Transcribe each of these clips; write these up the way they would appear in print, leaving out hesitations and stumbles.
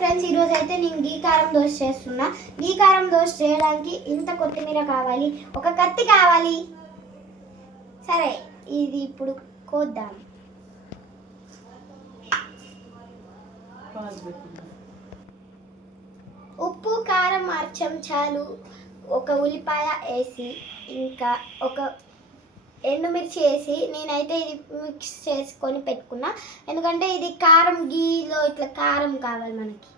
Friends, ఈరోజు అయితే నేను గీ కారం దోశ చేస్తున్నా. గీ కారం దోశ చేయడానికి ఇంత కొత్తిమీర కావాలి, ఒక కత్తి కావాలి. సరే, ఇది ఇప్పుడు కోద్దాం. ఉప్పు, కారం, చెంచాలు, ఒక ఉల్లిపాయ వేసి, ఇంకా ఒక ఎండుమిర్చి వేసి నేనైతే ఇది మిక్స్ చేసుకొని పెట్టుకున్నా. ఎందుకంటే ఇది కారం, గీలో ఇట్లా కారం కావాలి మనకి.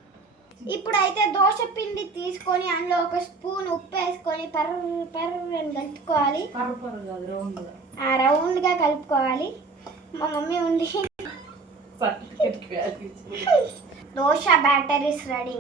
ఇప్పుడైతే దోశ పిండి తీసుకొని అందులో ఒక స్పూన్ ఉప్పు వేసుకొని పర్రని కలుపుకోవాలి. రౌండ్గా కలుపుకోవాలి. మా మమ్మీ ఉండి dosa batter is ready.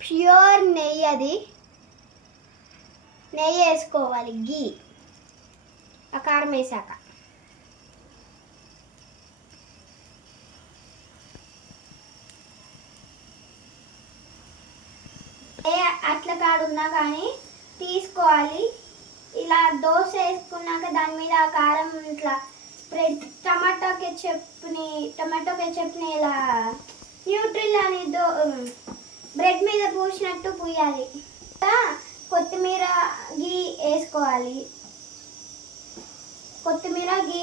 Pure నెయ్యి, అది నెయ్యి వేసుకోవాలి. గీ ఆ కారం వేసాక అట్ల కాడున్నా కానీ తీసుకోవాలి. ఇలా దోశ వేసుకున్నాక దాని మీద ఆ కారం ఇట్లా స్ప్రెడ్, టమాటో కెచప్ని ఇలా న్యూట్రిల్ అని బ్రెడ్ మీద పూసినట్టు పూయాలి. కొత్తిమీర గీ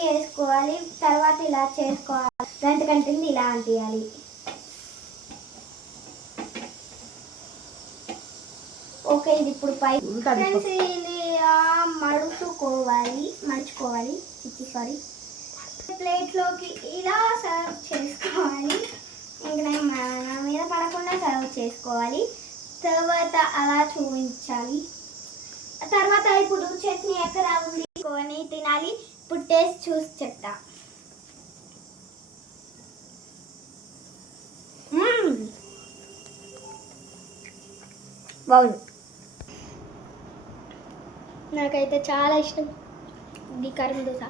వేసుకోవాలి. తర్వాత ఇలా చేసుకోవాలి. దాంట్కంటే ఇలా అంటియాలి. ఓకే, ఇది ఇప్పుడు ఫ్రెండ్స్ ఇది మడుచుకోవాలి. ప్లేట్లోకి ఇలా సర్వ్ చేసుకోవాలి. ఇంక నా మీద పడకుండా సర్వ్ చేసుకోవాలి. తర్వాత అలా చూపించాలి. తర్వాత ఇప్పుడు చట్నీ ఎక్కడ ఉంది కొని తినాలి. ఇప్పుడు టేస్ట్ చూసి చెప్తా. బాగుంది. నాకైతే చాలా ఇష్టం ఈ కారం దోశ.